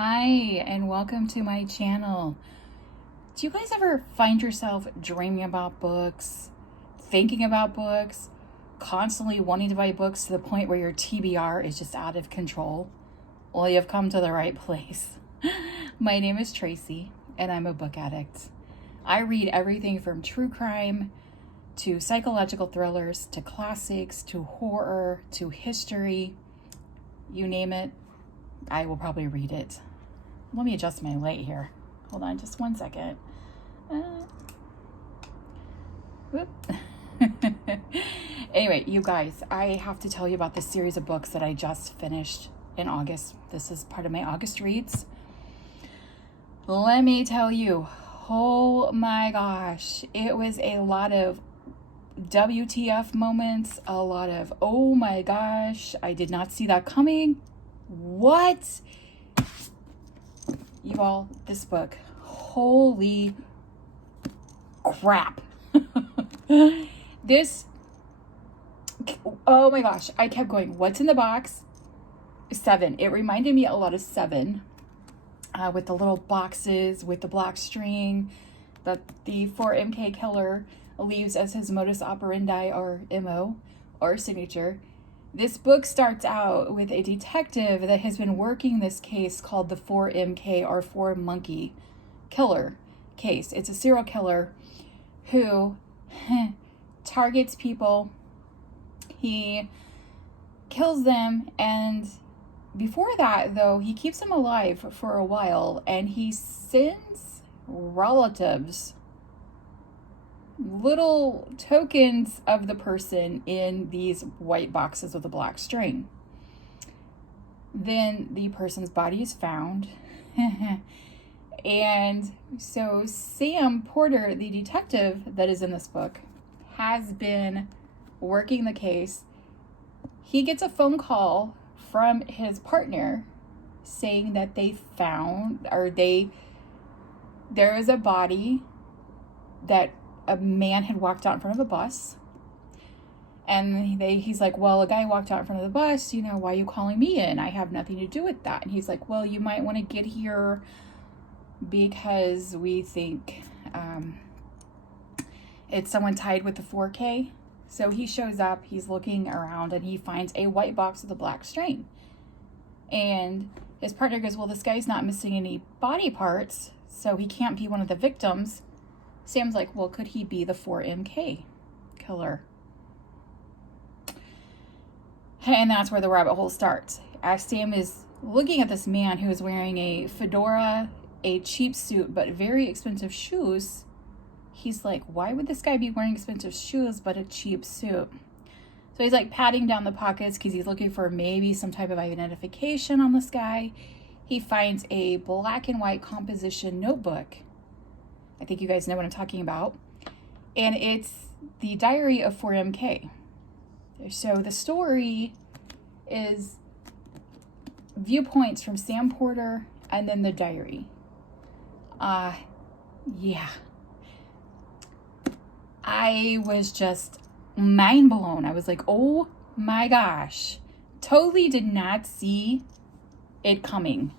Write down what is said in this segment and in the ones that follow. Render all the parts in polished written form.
Hi, and welcome to my channel. Do you guys ever find yourself dreaming about books, thinking about books, constantly wanting to buy books to the point where your TBR is just out of control? Well, you've come to the right place. My name is Tracy, and I'm a book addict. I read everything from true crime to psychological thrillers to classics to horror to history. You name it, I will probably read it. Let me adjust my light here. Hold on just one second. Anyway, you guys, I have to tell you about this series of books that I just finished in August. This is part of my August reads. Let me tell you, oh my gosh, it was a lot of WTF moments, a lot of, oh my gosh, I did not see that coming. What? You all, this book, holy crap. This, oh my gosh, I kept going, what's in the box? 7. It reminded me a lot of 7, with the little boxes, with the black string that the 4MK killer leaves as his modus operandi or MO or signature. This book starts out with a detective that has been working this case called the 4MK or 4 Monkey killer case. It's a serial killer who targets people, he kills them, and before that, though, he keeps them alive for a while, and he sends relatives little tokens of the person in these white boxes with a black string. Then the person's body is found. And so Sam Porter, the detective that is in this book, has been working the case. He gets a phone call from his partner saying that they found, there is a body that a man had walked out in front of a bus. And he's like, well, a guy walked out in front of the bus, why are you calling me in? I have nothing to do with that. And he's like, well, you might want to get here because we think it's someone tied with the 4K. So he shows up, he's looking around, and he finds a white box with a black string. And his partner goes, well, this guy's not missing any body parts, so he can't be one of the victims. Sam's like, well, could he be the 4MK killer? And that's where the rabbit hole starts. As Sam is looking at this man who is wearing a fedora, a cheap suit, but very expensive shoes, he's like, why would this guy be wearing expensive shoes but a cheap suit? So he's like patting down the pockets because he's looking for maybe some type of identification on this guy. He finds a black and white composition notebook. I think you guys know what I'm talking about. And it's the diary of 4MK. So the story is viewpoints from Sam Porter and then the diary. Yeah. I was just mind blown. I was like, oh my gosh. Totally did not see it coming.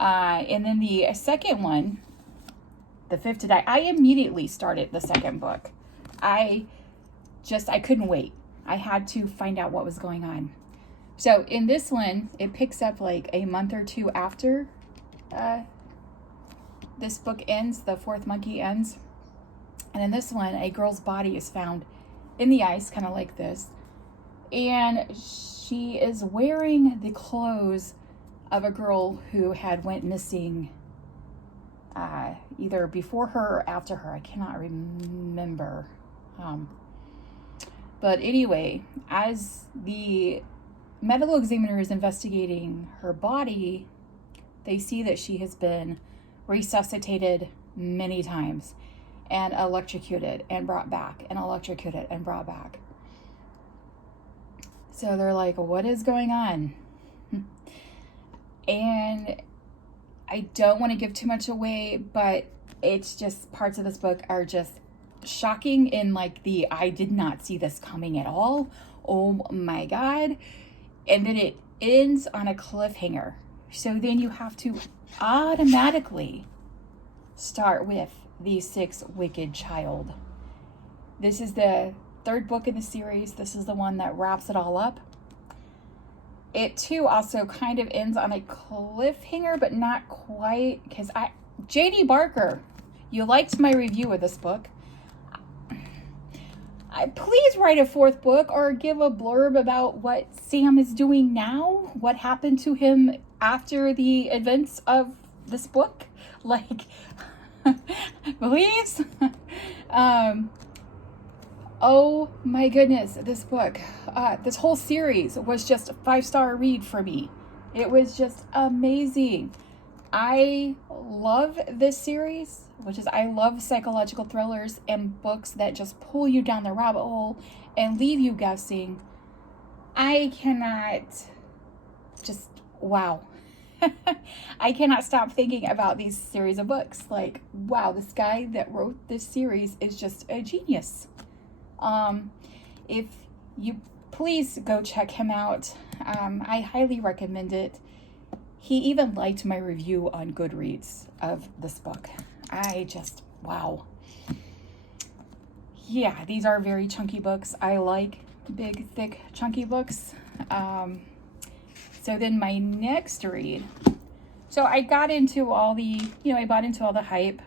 And then the second one, The Fifth to Die, I immediately started the second book. I couldn't wait. I had to find out what was going on. So in this one, it picks up like a month or two after this book ends, the 4th Monkey ends. And in this one, a girl's body is found in the ice, kind of like this. And she is wearing the clothes of a girl who had went missing either before her or after her. I cannot remember. But anyway, as the medical examiner is investigating her body, they see that she has been resuscitated many times and electrocuted and brought back and electrocuted and brought back. So they're like, what is going on? And I don't want to give too much away, but it's just parts of this book are just shocking in like I did not see this coming at all. Oh my God. And then it ends on a cliffhanger. So then you have to automatically start with The Sixth Wicked Child. This is the third book in the series. This is the one that wraps it all up. It too also kind of ends on a cliffhanger, but not quite, because J.D. Barker, you liked my review of this book. Please write a fourth book or give a blurb about what Sam is doing now, what happened to him after the events of this book. Like, please. Oh my goodness, this book, this whole series was just a 5-star read for me. It was just amazing. I love this series, which is I love psychological thrillers and books that just pull you down the rabbit hole and leave you guessing. I cannot just, wow. I cannot stop thinking about these series of books. Like, wow, this guy that wrote this series is just a genius. If you please go check him out. I highly recommend it. He even liked my review on Goodreads of this book. I just, wow. Yeah, these are very chunky books. I like big, thick, chunky books. So then my next read. So I got into all the, I bought into all the hype.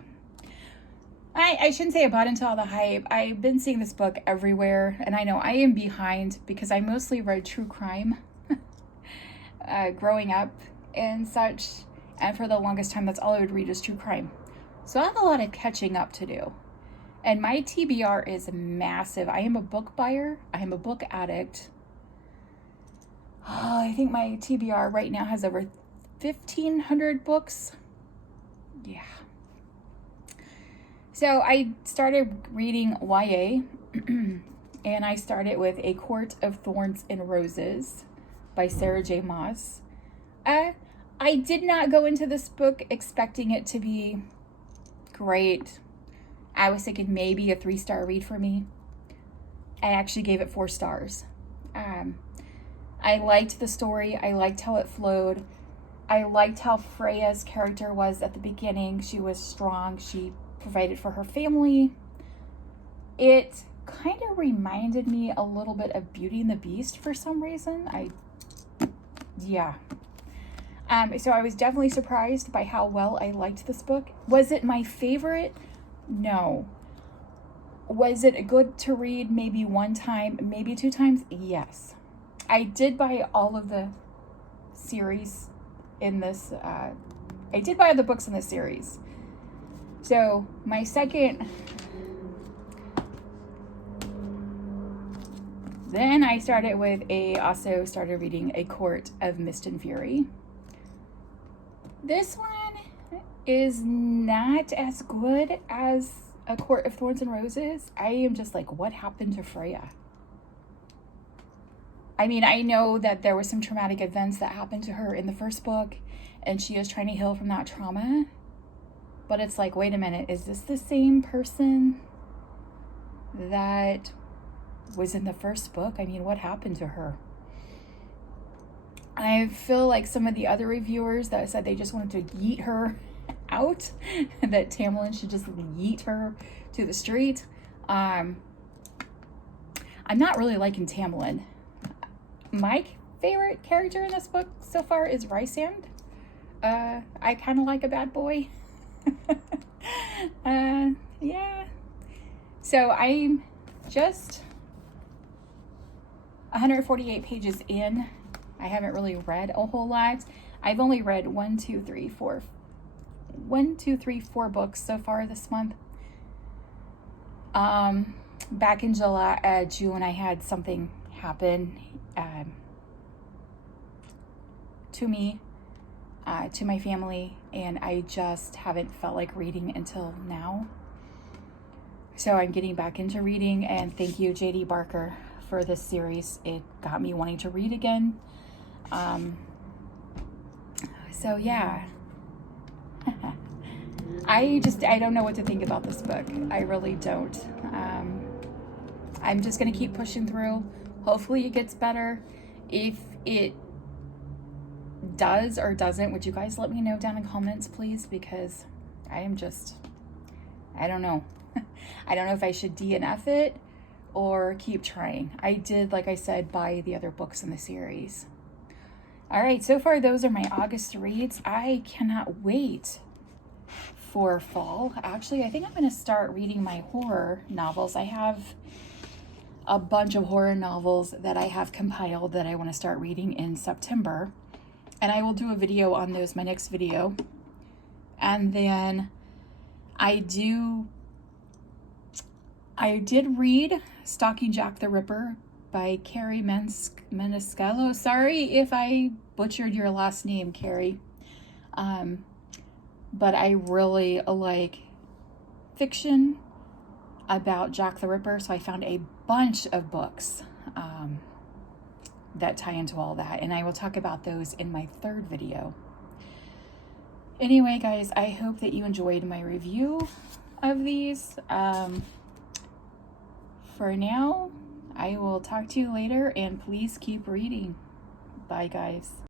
I shouldn't say I bought into all the hype. I've been seeing this book everywhere, and I know I am behind because I mostly read true crime growing up and such, and for the longest time that's all I would read is true crime. So I have a lot of catching up to do, and my TBR is massive. I am a book buyer. I am a book addict. I think my TBR right now has over 1,500 books. Yeah. So I started reading YA, and I started with A Court of Thorns and Roses by Sarah J. Maas. I did not go into this book expecting it to be great. I was thinking maybe a 3-star read for me. I actually gave it 4 stars. I liked the story. I liked how it flowed. I liked how Freya's character was at the beginning. She was strong. She provided for her family. It kind of reminded me a little bit of Beauty and the Beast for some reason. So I was definitely surprised by how well I liked this book. Was it my favorite? No. Was it good to read maybe 1 time, maybe 2 times? Yes. I did buy all of the series in this, I did buy the books in this series. So my second, then I started reading A Court of Mist and Fury. This one is not as good as A Court of Thorns and Roses. I am just like, what happened to Freya? I mean, I know that there were some traumatic events that happened to her in the first book, and she is trying to heal from that trauma. But it's like, wait a minute, is this the same person that was in the first book? I mean, what happened to her? I feel like some of the other reviewers that said they just wanted to yeet her out, that Tamlin should just yeet her to the street. I'm not really liking Tamlin. My favorite character in this book so far is Rysand. I kind of like a bad boy. Yeah. So I'm just 148 pages in. I haven't really read a whole lot. I've only read 4 books so far this month. Back in June, I had something happen to me, to my family, and I just haven't felt like reading until now. So I'm getting back into reading, and thank you, J.D. Barker, for this series. It got me wanting to read again. So yeah. I don't know what to think about this book. I really don't. I'm just going to keep pushing through. Hopefully it gets better. If it does or doesn't, would you guys let me know down in comments, please? Because I am just, I don't know. I don't know if I should DNF it or keep trying. I did, like I said, buy the other books in the series. All right, so far those are my August reads. I cannot wait for fall. Actually, I think I'm going to start reading my horror novels. I have a bunch of horror novels that I have compiled that I want to start reading in September. And I will do a video on those, my next video. And then I did read Stalking Jack the Ripper by Carrie Maniscalco. Sorry if I butchered your last name, Carrie. But I really like fiction about Jack the Ripper, so I found a bunch of books that tie into all that, and I will talk about those in my third video. Anyway, guys, I hope that you enjoyed my review of these. For now, I will talk to you later, and please keep reading. Bye, guys.